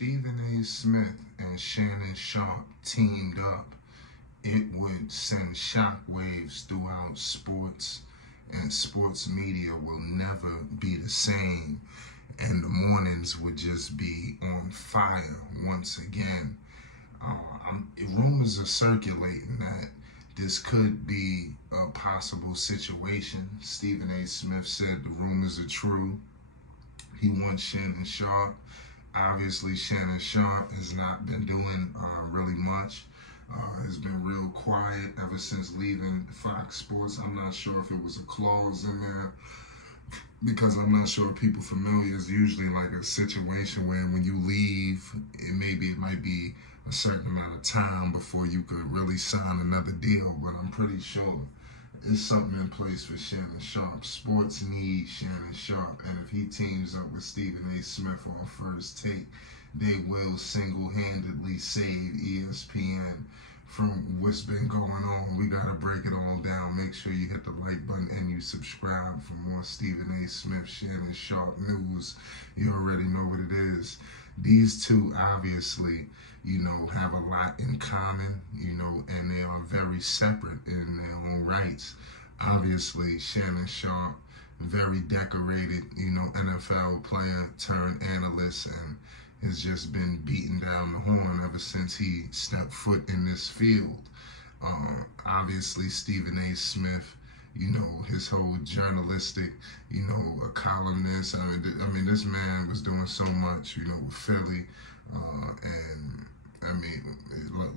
Stephen A. Smith and Shannon Sharpe teamed up, it would send shockwaves throughout sports, and sports media will never be the same. And the mornings would just be on fire once again. Rumors are circulating that this could be a possible situation. Stephen A. Smith said the rumors are true. He wants Shannon Sharpe. Obviously, Shannon Sharpe has not been doing really much. Has been real quiet ever since leaving Fox Sports. I'm not sure if it was a clause in there, because I'm not sure if people familiar. It's usually like a situation where when you leave, it might be a certain amount of time before you could really sign another deal, but I'm pretty sure it's something in place for Shannon Sharpe. Sports need Shannon Sharpe, and if he teams up with Stephen A. Smith on First Take, they will single-handedly save ESPN from what's been going on. We gotta break it all down. Make sure you hit the like button and you subscribe for more Stephen A. Smith, Shannon Sharpe news. You already know what it is. These two obviously, have a lot in common, and they are very separate in their own rights. Obviously, Shannon Sharpe, very decorated, NFL player turned analyst, and has just been beaten down the horn ever since he stepped foot in this field. Obviously, Stephen A. Smith, his whole journalistic, a columnist. I mean, this man was doing so much, with Philly, and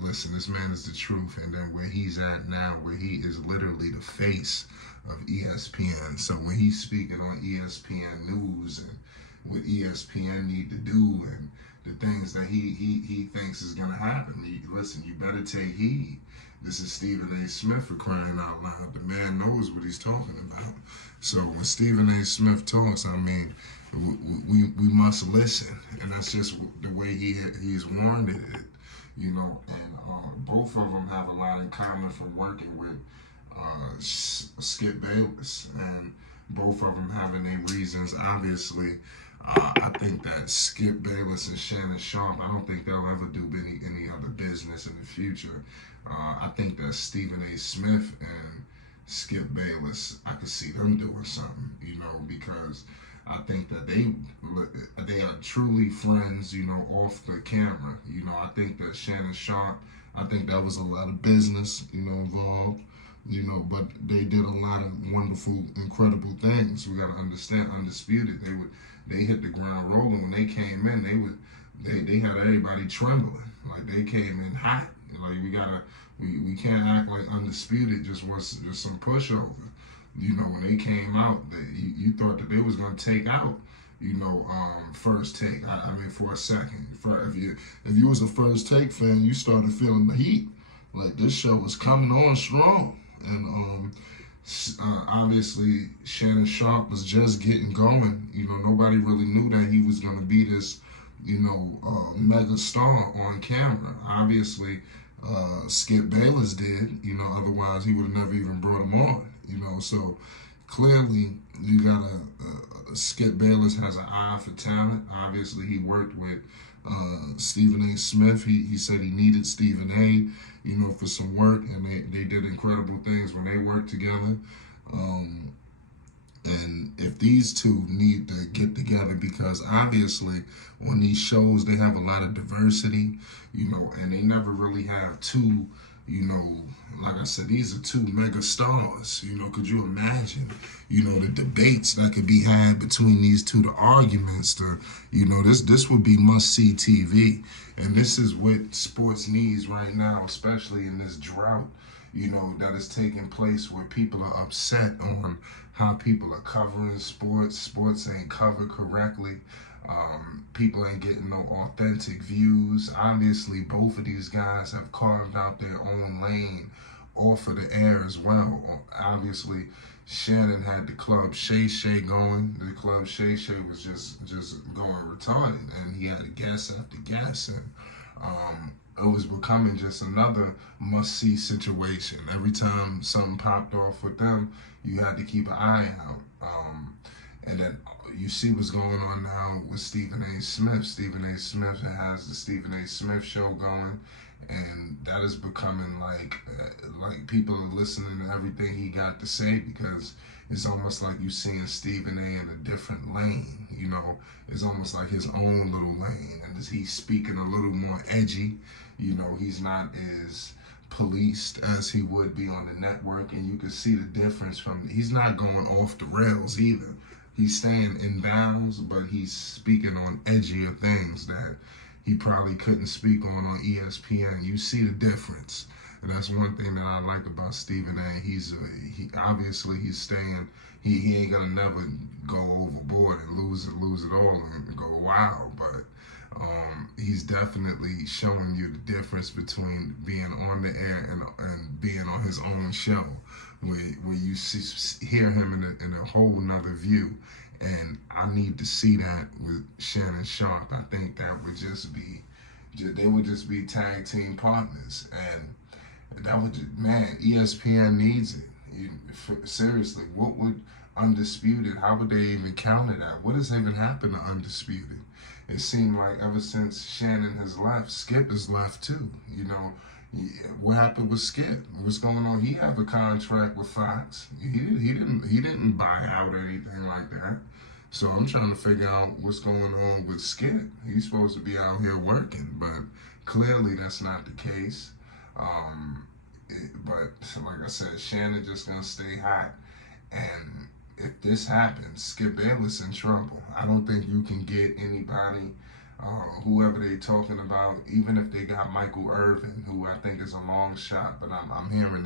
listen, this man is the truth. And then where he's at now, where he is literally the face of ESPN. So when he's speaking on ESPN News and what ESPN need to do and the things that he thinks is going to happen, listen, you better take heed. This is Stephen A. Smith, for crying out loud. The man knows what he's talking about. So when Stephen A. Smith talks, we must listen, and that's just the way he's warranted it. And both of them have a lot in common from working with Skip Bayless, and both of them having their reasons. Obviously, I think that Skip Bayless and Shannon Sharpe, I don't think they'll ever do any other business in the future. I think that Stephen A. Smith and Skip Bayless, I could see them doing something, because I think that they are truly friends, off the camera. I think that Shannon Sharpe, I think that was a lot of business, involved, but they did a lot of wonderful, incredible things. We got to understand, Undisputed, they hit the ground rolling. When they came in, they had everybody trembling. Like, they came in hot. Like, we can't act like Undisputed just was just some pushover. When they came out, you thought that they was gonna take out, First Take. For a second, if you was a First Take fan, you started feeling the heat. Like, this show was coming on strong, and obviously Shannon Sharpe was just getting going. Nobody really knew that he was gonna be this, mega star on camera. Obviously, Skip Bayless did. Otherwise he would have never even brought him on. So clearly you got Skip Bayless has an eye for talent. Obviously he worked with Stephen A. Smith. He said he needed Stephen A., for some work, and they did incredible things when they worked together. And if these two need to get together, because obviously on these shows they have a lot of diversity, and they never really have two, like I said, these are two mega stars. Could you imagine, the debates that could be had between these two, the arguments, this would be must-see TV. And this is what sports needs right now, especially in this drought, that is taking place, where people are upset on how people are covering sports. Sports ain't covered correctly. People ain't getting no authentic views. Obviously, both of these guys have carved out their own lane off of the air as well. Obviously, Shannon had the Club Shay Shay going. The Club Shay Shay was just going retarded, and he had guest after guest, and it was becoming just another must-see situation. Every time something popped off with them, you had to keep an eye out. And then You see what's going on now with Stephen A. Smith. Stephen A. Smith has the Stephen A. Smith show going, and that is becoming like people are listening to everything he got to say, because it's almost like you seeing Stephen A. in a different lane. You know, it's almost like his own little lane, and he's speaking a little more edgy. You know, he's not as policed as he would be on the network, and you can see the difference from. He's not going off the rails either. He's staying in bounds, but he's speaking on edgier things that he probably couldn't speak on ESPN. You see the difference, and that's one thing that I like about Stephen A. He obviously he's staying. He ain't gonna never go overboard and lose it all and go wild, but he's definitely showing you the difference between being on the air and being on his own show, where you hear him in a whole nother view. And I need to see that with Shannon Sharpe. I think that would they would just be tag team partners. And that would ESPN needs it. Seriously, what would Undisputed, how would they even counter that? What has even happened to Undisputed? It seemed like ever since Shannon has left, Skip has left too. You know, what happened with Skip? What's going on? He have a contract with Fox. He didn't buy out or anything like that. So I'm trying to figure out what's going on with Skip. He's supposed to be out here working, but clearly that's not the case. But like I said, Shannon just gonna stay hot, and if this happens, Skip Bayless in trouble. I don't think you can get anybody, whoever they talking about, even if they got Michael Irvin, who I think is a long shot, but I'm hearing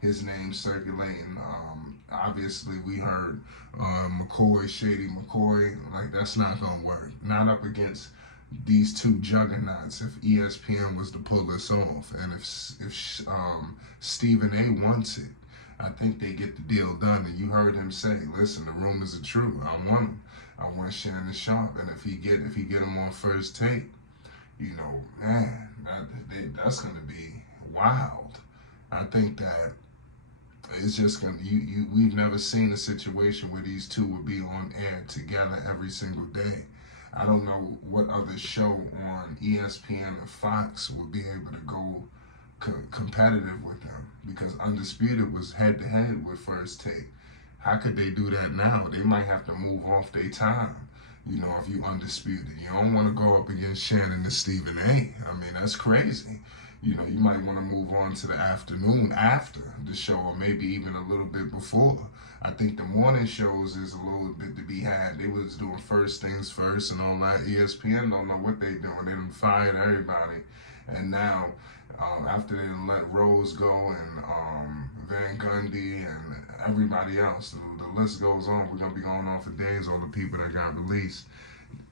his name circulating. Obviously, we heard Shady McCoy. Like, that's not going to work. Not up against these two juggernauts if ESPN was to pull this off. And if Stephen A. wants it, I think they get the deal done. And you heard him say, listen, the rumors are true. I want him. I want Shannon Sharpe. And if he get him on First Take, you know, man, that's going to be wild. I think that it's just going to, we've never seen a situation where these two would be on air together every single day. I don't know what other show on ESPN or Fox would be able to go competitive with them, because Undisputed was head-to-head with First Take. How could they do that now? They might have to move off their time, you know, if you Undisputed. You don't want to go up against Shannon and Stephen A. I mean, that's crazy. You know, you might want to move on to the afternoon after the show, or maybe even a little bit before. I think the morning shows is a little bit to be had. They was doing First Things First and all that. ESPN don't know what they doing. They done fired everybody. And now, after they let Rose go and Van Gundy and everybody else, the list goes on. We're going to be going on for days, all the people that got released.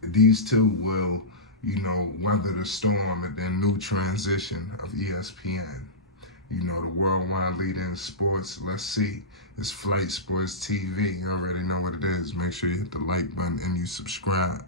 These two will, you know, weather the storm at their new transition of ESPN. You know, the worldwide leader in sports. Let's see. It's Flight Sports TV. You already know what it is. Make sure you hit the like button and you subscribe.